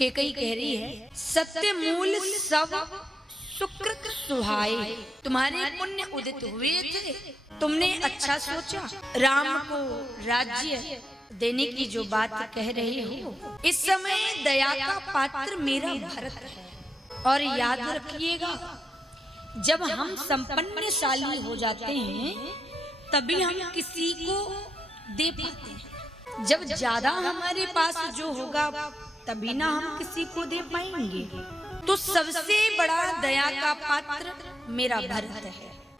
केकई कह रही है, सत्य मूल सब सुकृत सुहाए, तुम्हारे पुण्य उदित हुए थे, तुमने अच्छा सोचा। राम को राज्य देने की जो बात कह रहे हो, इस समय दया का पात्र मेरा भरत है। और याद रखिएगा, जब हम संपन्नशाली हो जाते हैं तभी हम किसी को दे पाते हैं। जब ज्यादा हमारे पास जो होगा तभी ना हम किसी को दे पाएंगे। तो सबसे बड़ा दया का पात्र मेरा भरत है।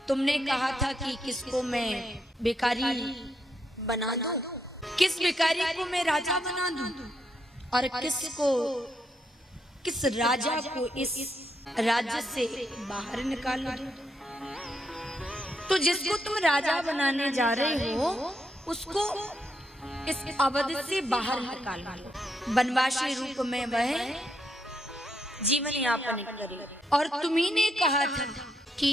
तुमने कहा था कि किसको मैं भिखारी बना दूं, किस भिखारी को मैं राजा बना दूं, और किस राजा को इस राज्य से बाहर निकाल दूं। तो जिसको तुम राजा बनाने जा रहे हो उसको इस अवधि से बाहर निकाल लो, वनवासी रूप में वह जीवन यापन करे। और तुम्ही ने कहा था कि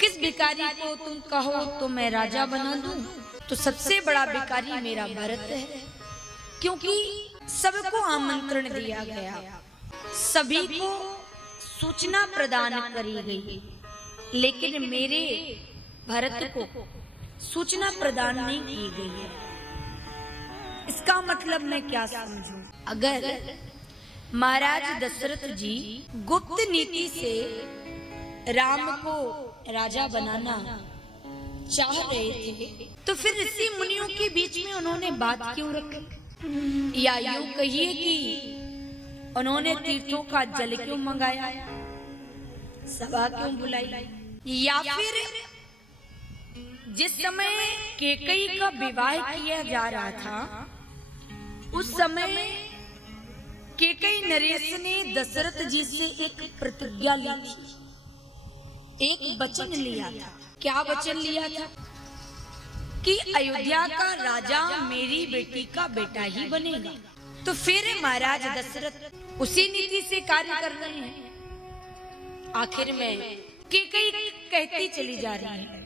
किस भिखारी को तुम कहो तो मैं राजा बना दूं, तो सबसे बड़ा भिखारी मेरा भरत है, क्योंकि सबको आमंत्रण दिया गया, सभी को सूचना प्रदान करी गई, लेकिन मेरे भरत को सूचना प्रदान नहीं की गई है। इसका मतलब मैं क्या समझूं? अगर महाराज दशरथ जी गुप्त नीति से राम को राजा बनाना चाह रहे थे, तो फिर ऋषि मुनियों के बीच में उन्होंने बात क्यों रखी? या यूं कहिए कि उन्होंने तीर्थों का जल क्यों मंगाया, सभा क्यों बुलाई? या फिर जिस समय केकई का विवाह किया जा रहा था, उस समय केकई नरेश ने दशरथ जी से एक प्रतिज्ञा ली थी, एक वचन लिया था। क्या वचन लिया था? कि अयोध्या का राजा मेरी बेटी का बेटा ही बनेगा। तो फिर महाराज दशरथ उसी नीति से कार्य कर रहे हैं। आखिर में केकई कहती चली जा रही है,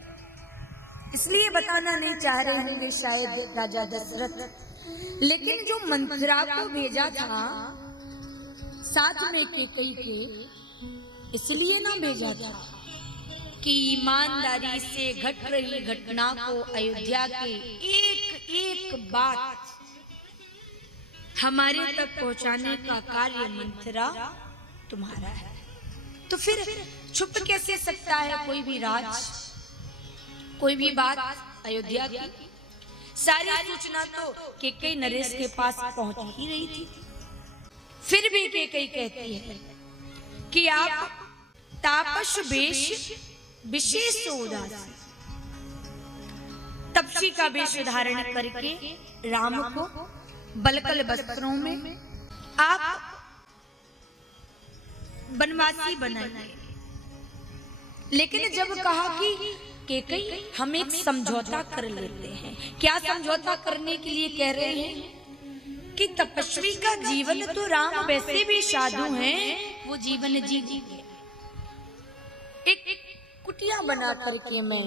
इसलिए बताना नहीं चाह रहे होंगे शायद राजा दशरथ, लेकिन जो मंथरा को भेजा था साथ में केकई के, इसलिए ना भेजा था कि ईमानदारी से घट रही घटना को, अयोध्या के एक एक बात हमारे तक पहुंचाने का कार्य मंथरा तुम्हारा है। तो फिर छुप कैसे सकता है कोई भी राज, कोई भी बात? अयोध्या की सारी सूचना तो केकई नरेश के पास पहुंच ही रही थी। फिर भी केकई कहती है कि आप तापस वेश विशेष उदासी, तपसी का वेश धारण करके राम को बलकल वस्त्रों में आप वनवासी बनाइए। लेकिन जब कहा कि केकई हम एक समझौता कर लेते हैं, क्या समझौता करने के लिए कह रहे हैं? कि तपस्वी का जीवन तो राम वैसे भी साधु हैं, वो जीवन जीजिए। एक कुटिया बना करके मैं,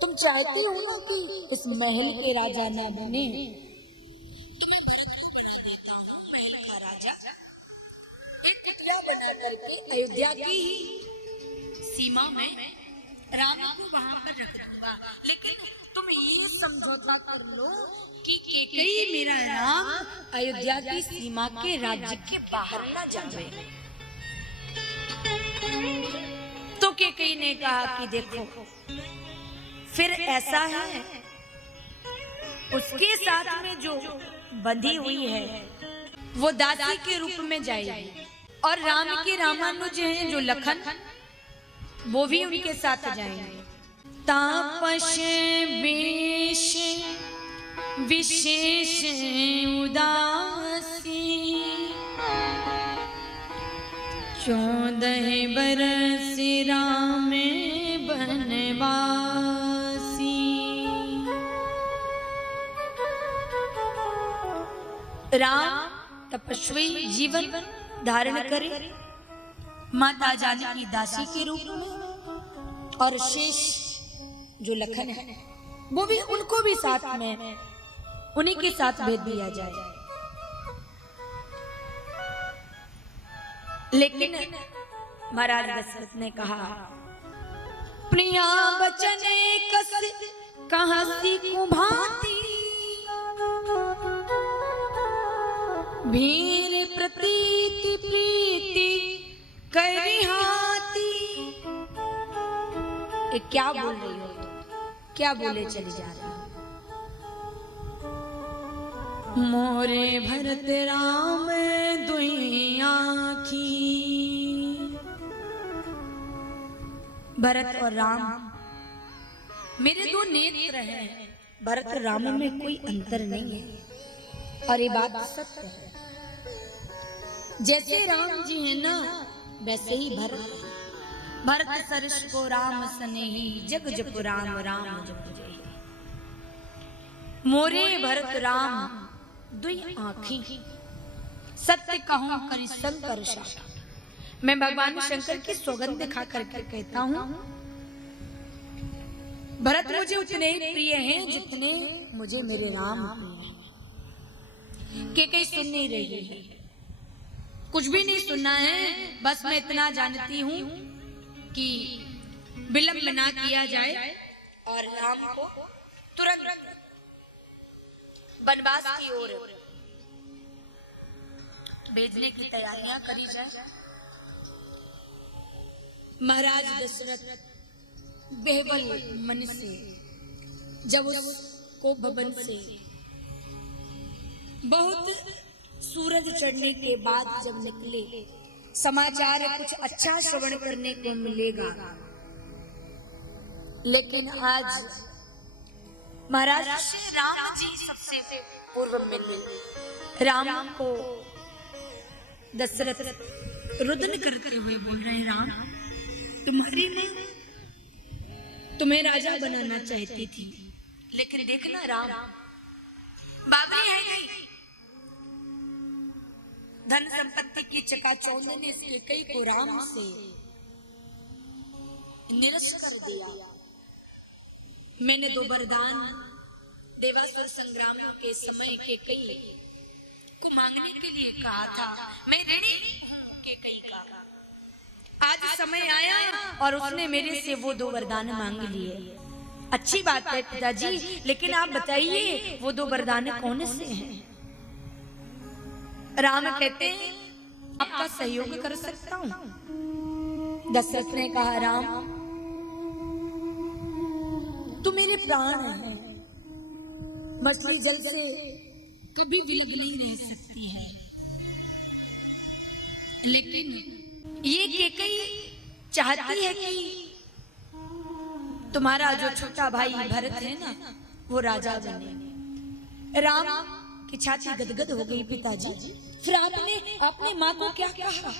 तुम चाहती हो ना कि इस महल के राजा ना बने, महल का राजा एक कुटिया बना करके अयोध्या की ही सीमा में राम को वहां पर रख दूंगा। लेकिन तुम ये समझौता कर लो कि केकई मेरा राम अयोध्या की सीमा के राज्य के बाहर ना जाए। तो केकई ने कहा कि देखो, फिर ऐसा है, उसके साथ में जो बंधी हुई है वो दासी के रूप में जाएगी, और राम के रामानुज हैं जो लखन, वो भी उनके साथ जाएंगे। तापस वेश विशेष उदासी, 14 बरस राम बनवासी। राम तपस्वी जीवन धारण करे, माता जानकी दासी के रूप में, और शेष जो लखन है वो भी, उनको भी साथ में, उन्हीं के साथ भेज दिया जाए। लेकिन महाराज दशरथ ने कहा, प्रिया बचने कस कहाँ सीखूं भांति, भीर प्रतीति प्रीति करिहाती। क्या बोल रही हो, क्या बोले चली जा रही हो? मोरे भरत राम दुई आँखी, भरत और राम मेरे दो नेत्र हैं। भरत और राम में कोई अंतर नहीं है और ये बात सत्य है। जैसे राम जी है ना, वैसे ही भरत। भरत सरिष को राम सनेही, जग जप राम राम जप जय। मोरे भरत राम दुई आँखी, सत्य कहूं करि शंकर शाखा। मैं भगवान शंकर की सौगंध खा करके कहता हूं, भरत मुझे उतने ही प्रिय हैं जितने मुझे मेरे राम प्रिय हैं। कई सुन नहीं रही है, कुछ भी नहीं सुनना है, बस मैं इतना जानती हूं कि विलंब ना किया जाए और राम को तुरंत वनवास की ओर भेजने की तैयारियां करी जाए। महाराज दशरथ बेहबल मन से जब उसको भवन से बहुत सूरज चढ़ने के बाद जब निकले, समाचार कुछ अच्छा श्रवण करने को मिलेगा, लेकिन आज महाराज श्री राम जी सबसे पूर्व मिले। राम को दशरथ रुदन करते हुए बोल रहे हैं, राम तुम्हारी मां तुम्हें राजा बनाना चाहती थी, लेकिन देखना राम, बाबरी है गई, धन संपत्ति की चकाचौंध ने कैकेयी को राम से निरस्त कर दिया। मैंने दो वरदान देवासुर संग्रामों के समय कैकेयी को मांगने के लिए कहा था, मैं ऋणी कैकेयी का। आज समय आया और उसने मेरे से वो दो वरदान मांग लिए। अच्छी बात है पिताजी, लेकिन आप बताइए वो दो वरदान कौन से हैं? राम कहते हैं, आपका सहयोग कर सकता हूं। दशरथ ने कहा, राम तू मेरे प्राण है, मछली जल से कभी विलग नहीं रह सकती है, लेकिन ये कैकेयी चाहती है कि तुम्हारा जो छोटा भाई भरत है ना, वो राजा बने। राम की छाती गदगद हो गई, पिताजी फिर आपने माँ को क्या कहा?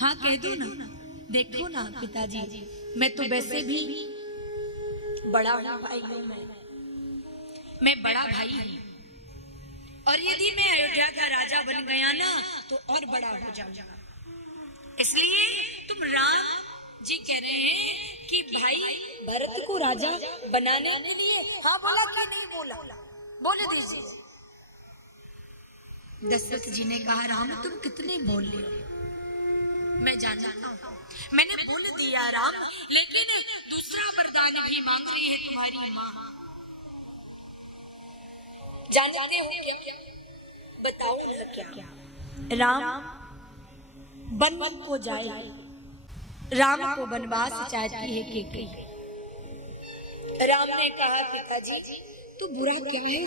हाँ कह दो ना। देखो ना पिताजी, मैं तो वैसे भी बड़ा हूँ भाई हूँ, मैं बड़ा भाई हूँ, और यदि मैं अयोध्या का राजा बन गया ना तो और बड़ा हो जाऊंगा। इसलिए तुम राम जी कह रहे हैं कि भाई भरत को राजा बनाने के लिए हाँ बोला कि नहीं बोला? बोल दीजिए। दशरथ जी ने कहा, राम तुम कितने बोल रहे हो, मैं जानता हूँ, मैंने बोल दिया राम, लेकिन दूसरा वरदान भी मांग रही है तुम्हारी माँ। जानते हो क्या? बताओ ना क्या? राम वन को जाए, राम को वनवास चाहती है कैकेयी। राम ने कहा, पिताजी तू बुरा क्या है?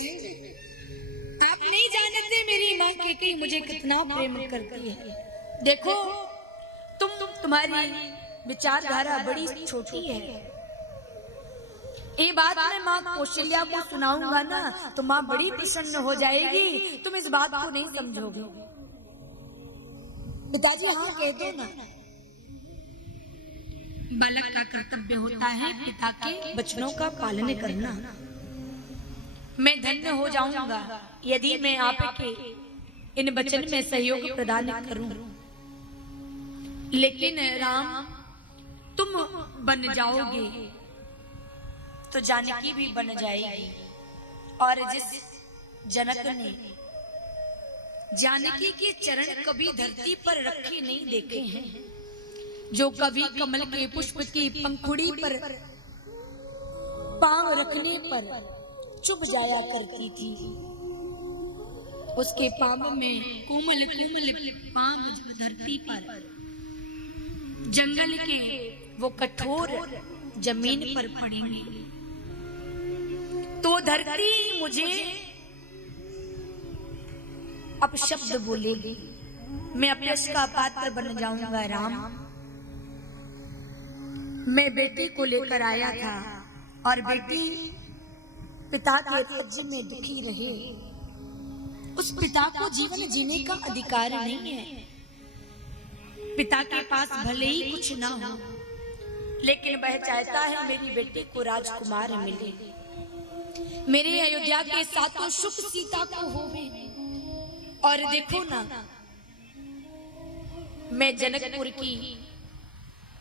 आप नहीं जानते मेरी माँ कैकेयी मुझे कितना प्रेम करती है। देखो तुम्हारी विचारधारा बड़ी छोटी है। ये बात मैं माँ कौशल्या को सुनाऊंगा ना तो माँ बड़ी प्रसन्न हो जाएगी, तुम इस बात को नहीं समझोगे। पिताजी हाँ कह दो ना। बालक का कर्तव्य होता है पिता के वचनों का पालन करना। मैं धन्य हो जाऊंगा यदि मैं आपके इन वचन में सहयोग प्रदान करूं, लेकिन राम तुम बन जाओगे तो जानकी भी बन जाएगी, और जिस जनक ने जानकी के चरण कभी धरती पर रखे नहीं देखे हैं, जो कभी कमल के पुष्प की पंखुड़ी पर पांव रखने पर चुभ जाया करती थी। उसके पांव में कोमल कोमल पांव जब धरती पर जंगल के वो कठोर जमीन पर पड़ेंगे तो धरती मुझे अपशब्द बोलेगी, मैं अपयश का पात्र बन जाऊंगा। राम, मैं बेटी को लेकर आया था और बेटी पिता के राज्य में दुखी रहे। उस पिता को जीवन जीने का अधिकार नहीं है। पिता के पास भले ही कुछ ना हो, लेकिन वह चाहता है मेरी बेटी को राजकुमार मिले, मेरे अयोध्या के साथों सुख सीता को होवे। और देखो ना, मैं जनकपुर की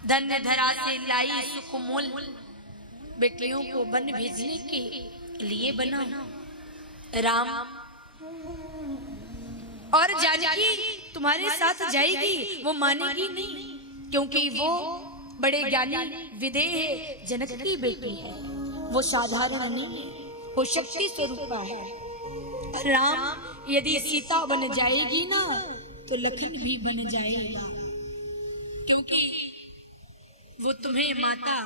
धन्य धरा से लाई सुखमोल बेटियों को वन भेजने के लिए बना राम। और जानकी तुम्हारे साथ जाएगी, वो मानेगी नहीं, क्योंकि वो बड़े ज्ञानी विदेह है, जनक की बेटी है, वो साधारण नहीं है, वो शक्ति स्वरूपा है। राम, यदि सीता बन जाएगी ना तो लखन भी बन जाएगा, क्योंकि वो तुम्हें माता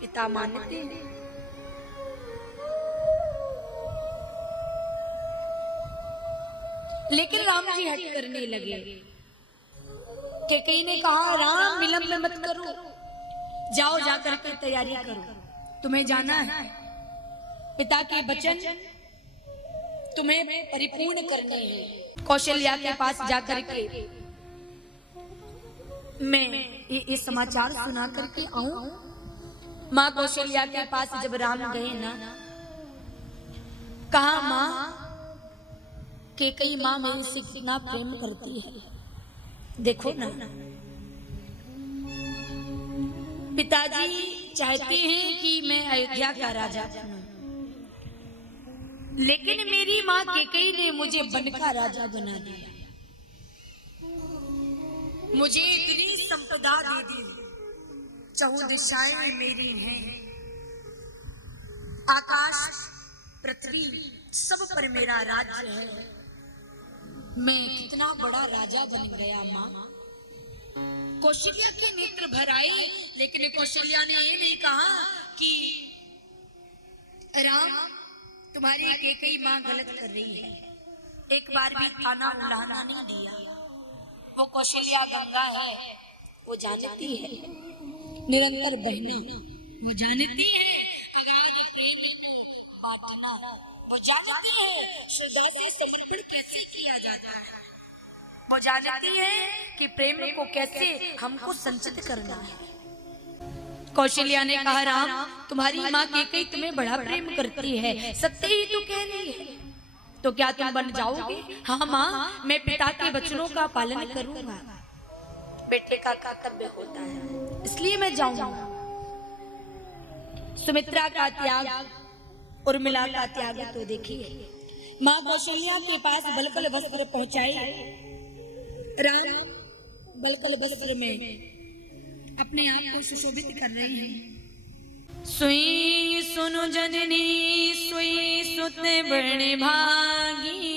पिता मानते हैं। लेकिन राम जी हट करने लगे। कैकेयी ने कहा, राम विलंब मत करो, जाओ जाकर के तैयारी करो, तुम्हें जाना है, पिता के वचन तुम्हें परिपूर्ण करने हैं। कौशल्या के पास जाकर के मैं ये समाचार सुना करके आऊं। माँ कौशल्या के पास जब राम गए ना, कहा माँ, कैकेयी माँ मेरे से कितना प्रेम करती है, देखो ना, पिताजी चाहते हैं कि मैं अयोध्या का राजा बनूं, लेकिन मेरी माँ कैकेयी ने मुझे वन का राजा बना दिया, मुझे इतनी संपदा दे दी, चहुं दिशाएं मेरी हैं, आकाश पृथ्वी सब पर मेरा राज्य है, मैं कितना बड़ा राजा बन गया माँ। कौशल्या के नेत्र भर आई, लेकिन कौशल्या ने ये नहीं कहा कि राम, तुम्हारी कैकेयी माँ गलत कर रही है। एक बार भी ताना उलाहना नहीं दिया। वो कौशल्या गंगा है, वो जानती है निरंतर बहना, वो जानती है अगाध प्रेम को बांटना, वो जानती है श्रद्धा से समर्पण कैसे किया जाता है, वो जानती है कि प्रेम को कैसे हमको संचित करना है। कौशल्या ने कहा, राम, तुम्हारी माँ कैकेयी तुम्हें बड़ा प्रेम करती है, सत्य ही तो कह रही है, तो क्या तुम बन जाओगे? हाँ माँ, मैं पिता के वचनों का पालन करूंगा, बेटे का कर्तव्य होता है, इसलिए मैं जाऊंगा। सुमित्रा का त्याग, उर्मिला का त्याग तो देखिए। माँ कौशल्या के पास बलकल वस्त्र पहुंचाए। राम बलकल वस्त्र में अपने आप को सुशोभित कर रहे हैं। सुई सुनो जननी, सुई सुत बड़े भागी,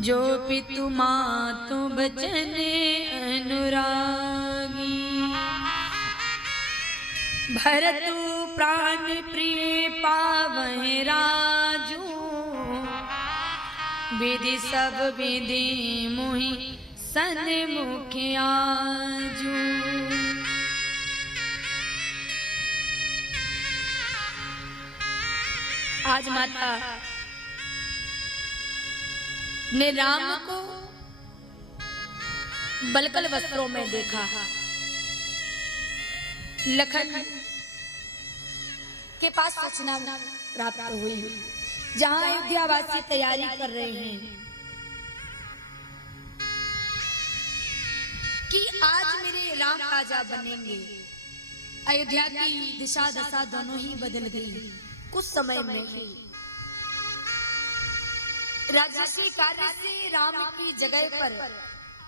जो पितु मातु बचन अनुरागी, भरतु प्राण प्रिय पावहि राजू, विधि सब विधि मोहि सन्मुख आजू। आज माता ने राम को बलकल वस्त्रों में देखा। लखन के पास सूचना प्राप्त हुई, जहां अयोध्यावासी तैयारी कर रहे हैं कि आज मेरे राम राजा बनेंगे। अयोध्या की दिशा दशा दोनों ही बदल गई कुछ समय में ही। राजसी कार्य से राम की जगह पर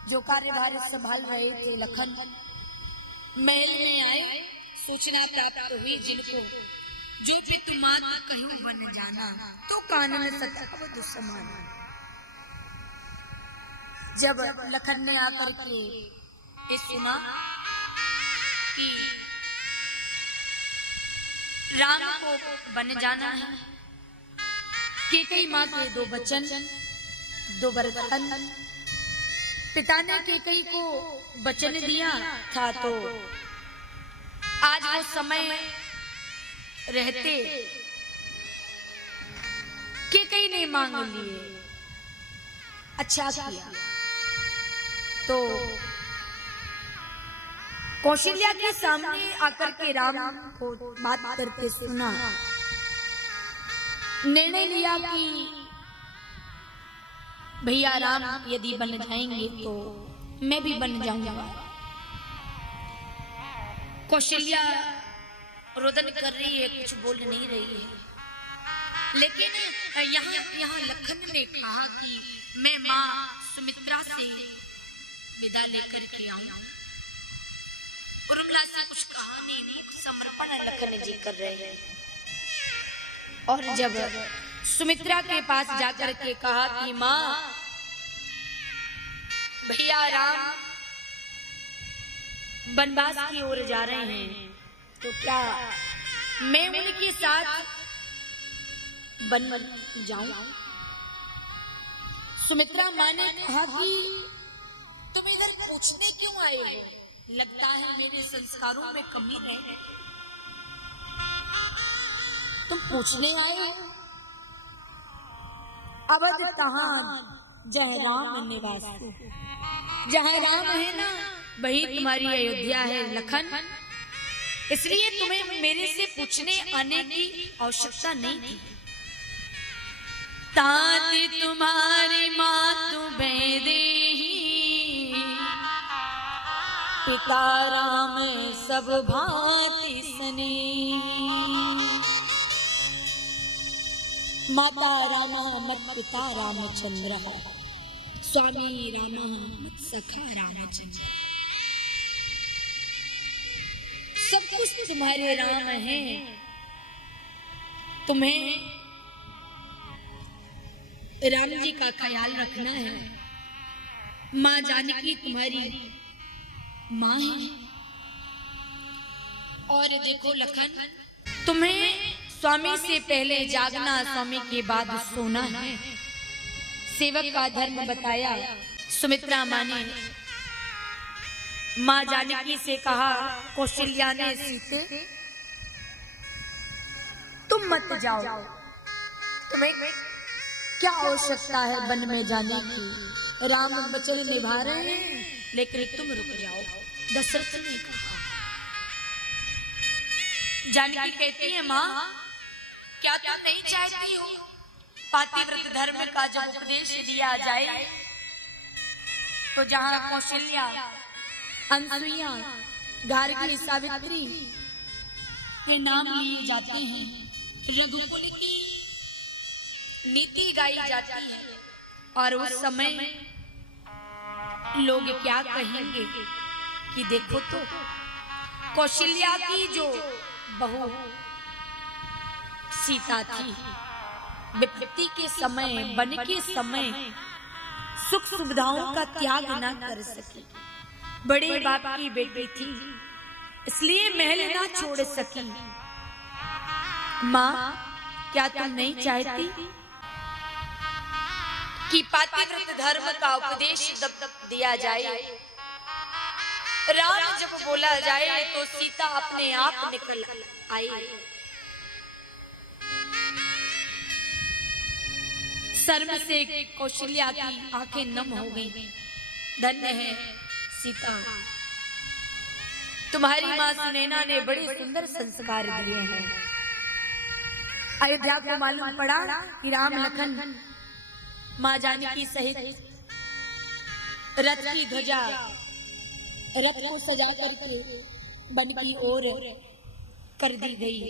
जो कार्यभार संभाल रहे थे लखन महल में आए। सूचना प्राप्त हुई जिनको जो भी तुमात कहूं बन जाना तो कानन सतब दुश्मन। जब लखन ने आकर के ये सुना कि राम को बन जाना है, कैकेयी माँ के दो बचन दो वरदान, पिता ने कैकेयी को वचन दिया था तो आज वो समय रहते कैकेयी ने मांग लिए। अच्छा किया। तो कौशल्या के सामने आकर के राम को बात करते सुना, निर्णय लिया कि भैया राम यदि बन जाएंगे तो मैं भी बन जाऊंगा। कौशल्या रोदन कर रही है, कुछ बोल नहीं रही है, लेकिन यहाँ लखन ने कहा कि मैं माँ सुमित्रा से विदा लेकर के आऊं। उर्मिला से कुछ कहा नहीं, मुख समर्पण लखन जी कर रहे हैं। और जब सुमित्रा के पास जाकर के कहा कि माँ भैया राम वनवास की ओर जा रहे हैं तो क्या मैं उनके साथ बन जाऊं? सुमित्रा माँ ने कहा कि तुम इधर पूछने क्यों आए हो? लगता है मेरे संस्कारों में कमी है, तुम पूछने आए हो। अवध तहां जहाँ राम निवास, जहाँ राम है ना वही तुम्हारी अयोध्या है लखन, इसलिए तुम्हें मेरे से पूछने आने की आवश्यकता नहीं थी। तात तुम्हारी मातु बेदेही, पिता राम सब भांति सने। माता रामा मत पिता रामचंद्र, स्वामी रामा मत सखा रामचंद्र। सब कुछ तुम्हारे राम हैं, तुम्हें राम जी का ख्याल रखना है। माँ जानकी तुम्हारी माँ है। और देखो लखन, तुम्हें स्वामी से पहले जागना, स्वामी के बाद सोना है। सेवक का धर्म बताया। सुमित्रा माँ ने माँ जानकी से कहा, कौशल्या ने सीते तुम मत जाओ, तुम्हें क्या आवश्यकता है वन में जाने की? राम वचन निभा रहे हैं, लेकिन तुम रुक जाओ। दशरथ ने कहा। जानकी कहती है माँ क्या तुम नहीं चाहती हो पातिव्रत धर्म का जब उपदेश दिया जाए तो जहाँ कौशल्या, अनसुईया, गार्गी, सावित्री के नाम लिए जाते हैं, रघुकुल की नीति गाई जाती है, और उस समय लोग क्या कहेंगे कि देखो तो कौशल्या की जो बहू सीता थी, विपत्ति के समय, वन के समय सुख सुविधाओं का त्याग ना कर सकी, बड़े बाप की बेटी थी, इसलिए महल ना छोड़ सकी। माँ क्या तुम नहीं चाहती कि पातिव्रत धर्म का उपदेश जब दिया जाए, राम जब बोला जाए तो सीता अपने आप निकल आई? शर्म से कौशल्या की आंखें नम हो गई। धन्य है सीता, तुम्हारी माँ सुनैना ने बड़े सुंदर संस्कार दिए हैं। अयोध्या को मालूम पड़ा कि राम लखन माँ जानकी सहित रथ की ध्वजा, रथ को सजा करके वन की ओर कर दी गई।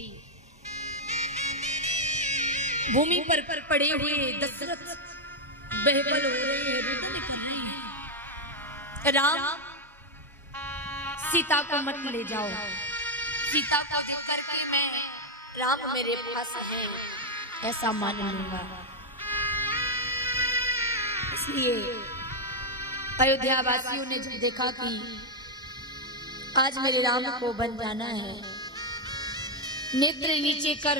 भूमि पर पड़े हुए दशरथ बेहबल हो रही है, रुदन कर रही है। राम सीता को मत ले जाओ, सीता को देख करके मैं राम मेरे पास है ऐसा मान लूंगा। इसलिए अयोध्या वासियों ने जब देखा कि आज मेरे राम को बन जाना है, नेत्र नीचे कर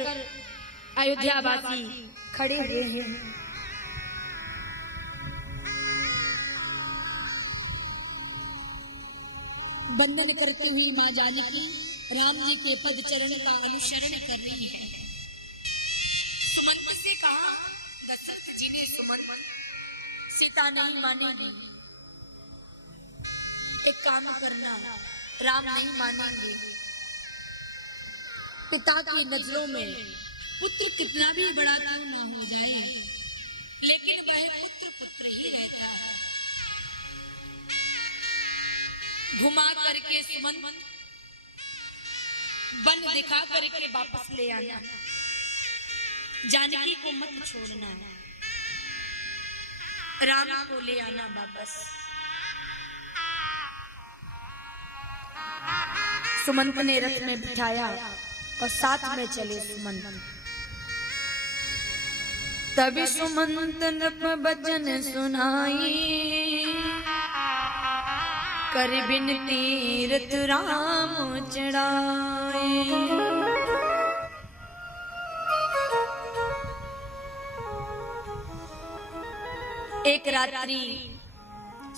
अयोध्या वासी खड़े हुए हैं। वंदन करते हुए मां जानकी राम जी के पद चरण का अनुसरण कर रही है। सुमंत से कहा, दशरथ जी ने सुमंत सीता नहीं मानेगी, एक काम करना, राम नहीं मानेंगे। पिता की नजरों में पुत्र कितना भी बड़ा क्यों ना हो जाए, लेकिन वह पुत्र पुत्र ही रहता है। घुमा करके सुमंत वन दिखा करके वापस ले आना, जानकी को मत छोड़ना, राम को ले आना वापस। सुमंत ने रथ में बिठाया और साथ में चले सुमंत। तभी सुमंत भजन सुनाई, कर बिन तीरथ राम चढ़ाए। एक रात्रि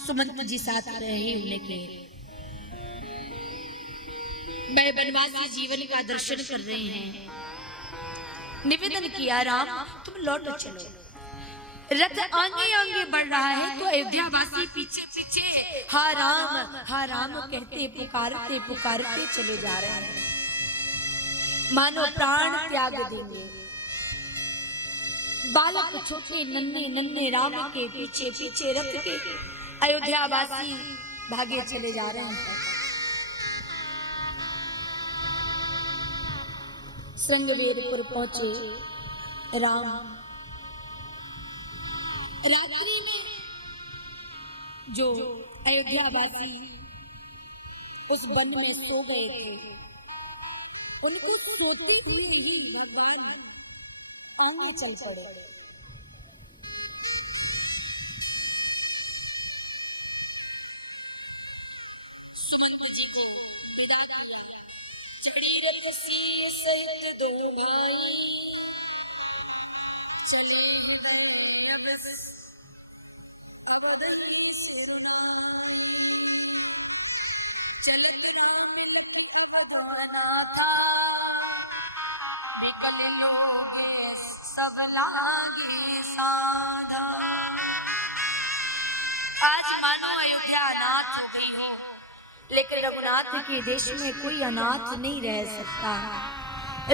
सुमंत जी साथ रहे उनके, मैं वनवासी जीवन का दर्शन कर रहे हैं। निवेदन किया, राम तुम लौट चलो। रथ आगे आगे बढ़ रहा है तो अयोध्या वासी पीछे पीछे हा राम कहते पुकारते पुकारते चले जा रहे हैं, मानो प्राण त्याग देंगे। बालक छोटे नन्हे नन्हे राम के पीछे पीछे रथ के अयोध्या वासी भागे चले जा रहे हैं। श्रृंगवेरपुर पहुंचे राम। रात्रि में जो अयोध्या वासी उस वन में सो गए थे, उनको सोते हुए ही भगवान आगे चल पड़े। सुमंत जी को विदा किया, चढ़ी रथ से सहित दो भाई, चले चलत राम लखन अवधाना था, विकल लोग सब लागे सादा। आज मानो अयोध्या अनाथ हो गई हो, लेकिन रघुनाथ के देश में कोई अनाथ नहीं रह सकता।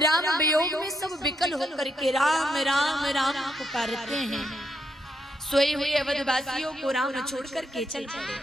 राम वियोग में सब विकल होकर के राम राम राम पुकारते हैं। सोए हुए अवधवासियों को राम छोड़ करके चल पड़े।